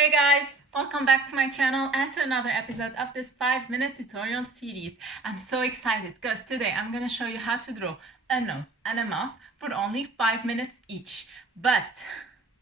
Hey guys, welcome back to my channel and to another episode of this 5-minute tutorial series. I'm so excited because today I'm going to show you how to draw a nose and a mouth for only 5 minutes each. But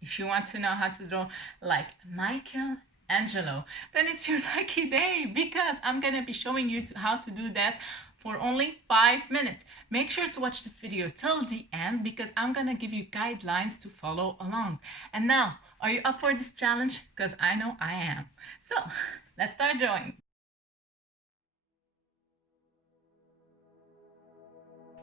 if you want to know how to draw like Michaelangelo, then it's your lucky day because I'm going to be showing you how to do that for only 5 minutes. Make sure to watch this video till the end because I'm gonna give you guidelines to follow along. And now, are you up for this challenge? Because I know I am. So, let's start drawing.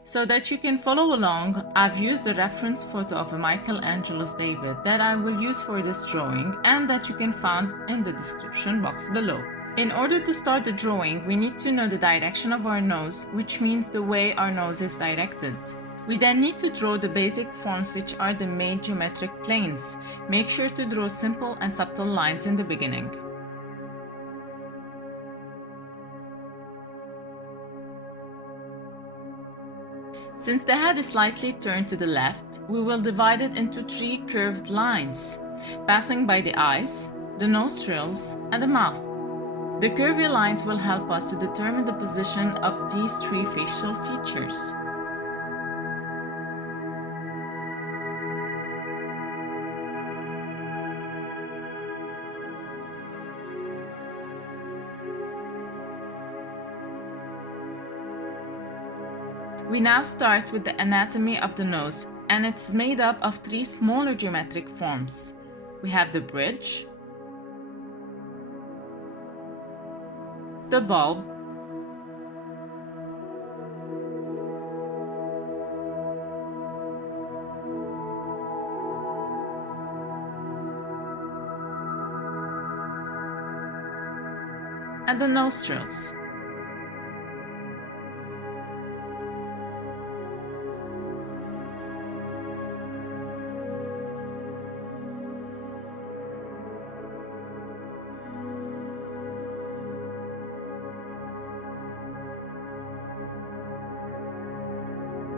So that you can follow along, I've used a reference photo of a Michelangelo's David that I will use for this drawing and that you can find in the description box below. In order to start the drawing, we need to know the direction of our nose, which means the way our nose is directed. We then need to draw the basic forms, which are the main geometric planes. Make sure to draw simple and subtle lines in the beginning. Since the head is slightly turned to the left, we will divide it into 3 curved lines, passing by the eyes, the nostrils, and the mouth. The curvy lines will help us to determine the position of these 3 facial features. We now start with the anatomy of the nose, and it's made up of 3 smaller geometric forms. We have the bridge, the bulb, and the nostrils.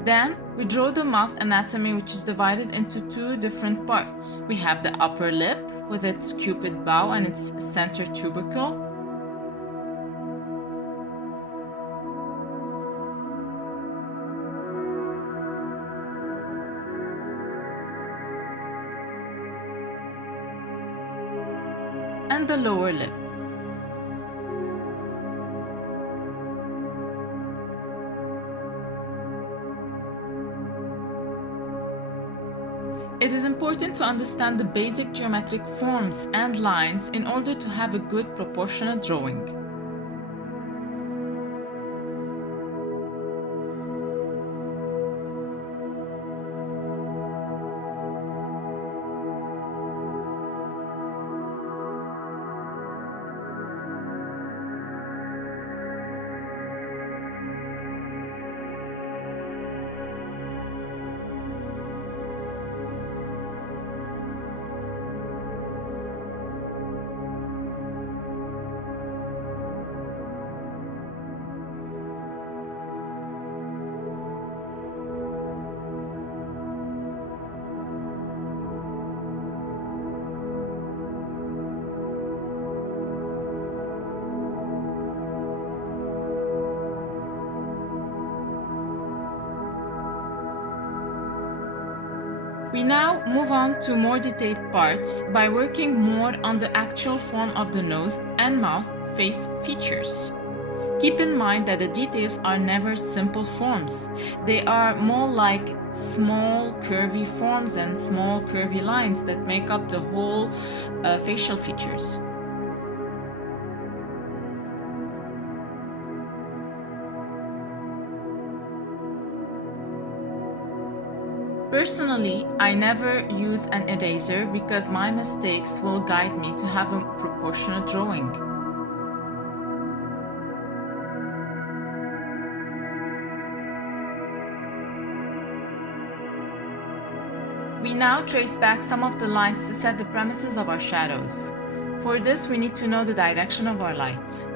Then, we draw the mouth anatomy, which is divided into 2 different parts. We have the upper lip with its cupid bow and its center tubercle. And the lower lip. It is important to understand the basic geometric forms and lines in order to have a good proportionate drawing. We now move on to more detailed parts by working more on the actual form of the nose and mouth face features. Keep in mind that the details are never simple forms. They are more like small curvy forms and small curvy lines that make up the whole facial features. Personally, I never use an eraser because my mistakes will guide me to have a proportionate drawing. We now trace back some of the lines to set the premises of our shadows. For this, we need to know the direction of our light.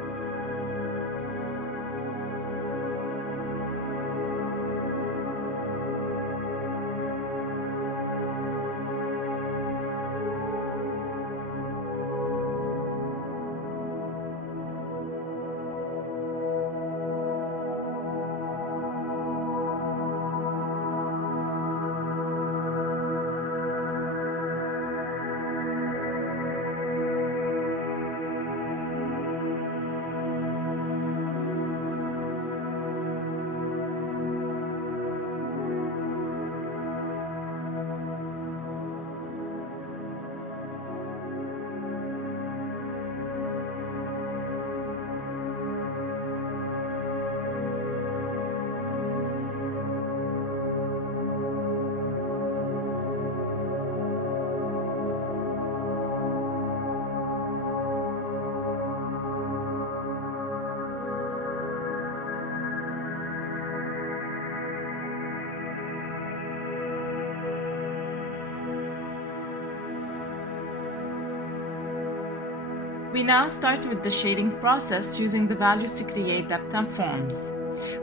We now start with the shading process using the values to create depth and forms.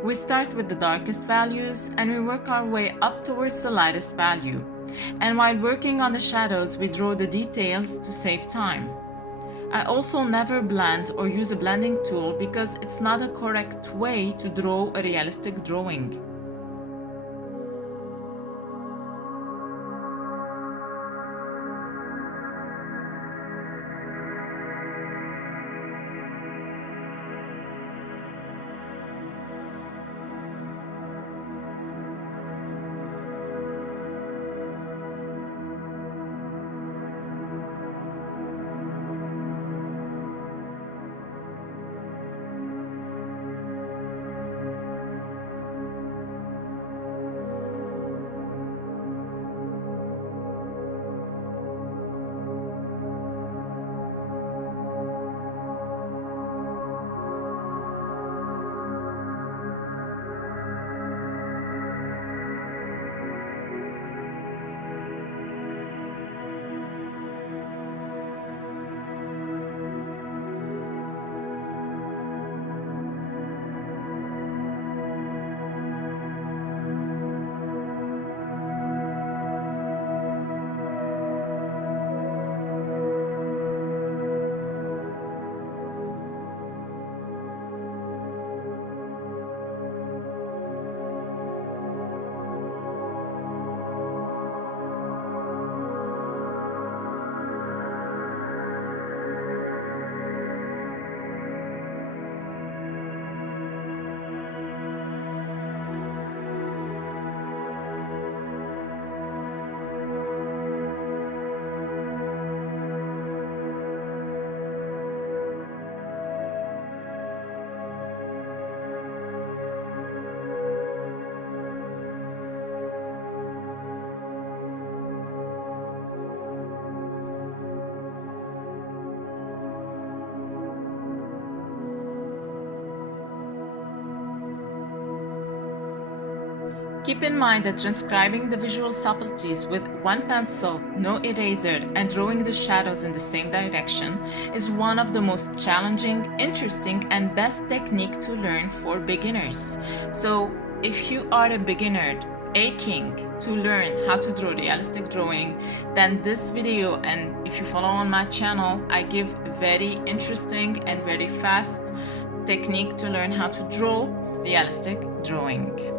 We start with the darkest values and we work our way up towards the lightest value. And while working on the shadows, we draw the details to save time. I also never blend or use a blending tool because it's not a correct way to draw a realistic drawing. Keep in mind that transcribing the visual subtleties with one pencil, no eraser, and drawing the shadows in the same direction is one of the most challenging, interesting, and best technique to learn for beginners. So if you are a beginner aching to learn how to draw realistic drawing, then this video, and if you follow on my channel, I give very interesting and very fast technique to learn how to draw realistic drawing.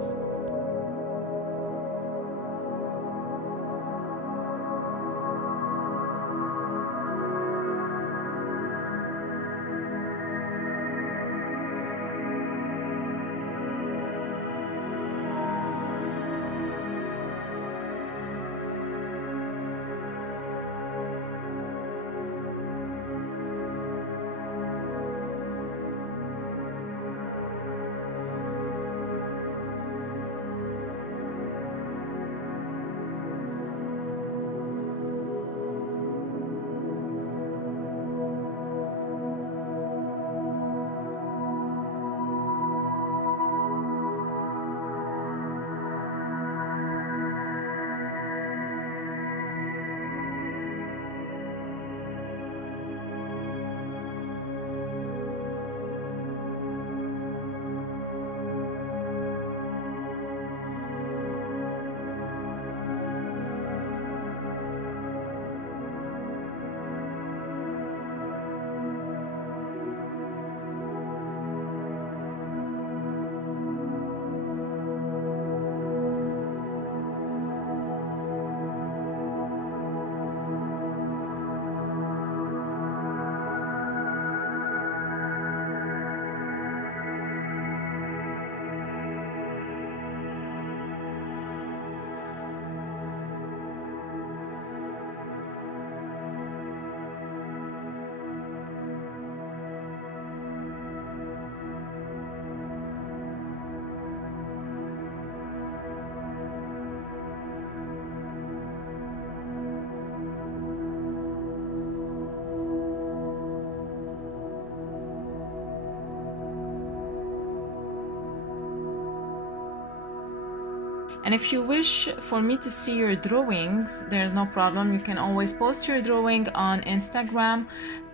And if you wish for me to see your drawings, there's no problem. You can always post your drawing on Instagram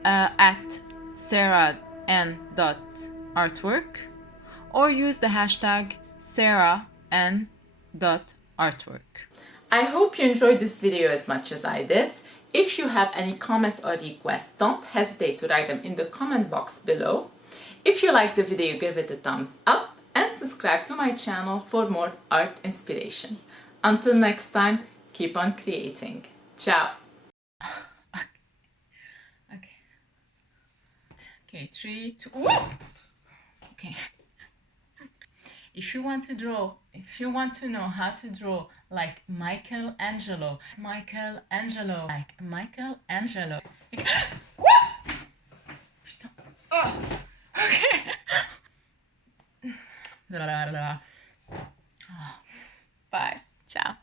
at sarahn.artwork, or use the hashtag sarahn.artwork. I hope you enjoyed this video as much as I did. If you have any comment or request, don't hesitate to write them in the comment box below. If you liked the video, give it a thumbs up and subscribe to my channel for more art inspiration. Until next time, keep on creating. Ciao! Okay, 3, 2, whoa! Okay. If you want to know how to draw like Michaelangelo, like Michaelangelo. Oh, okay. Bye. Ciao.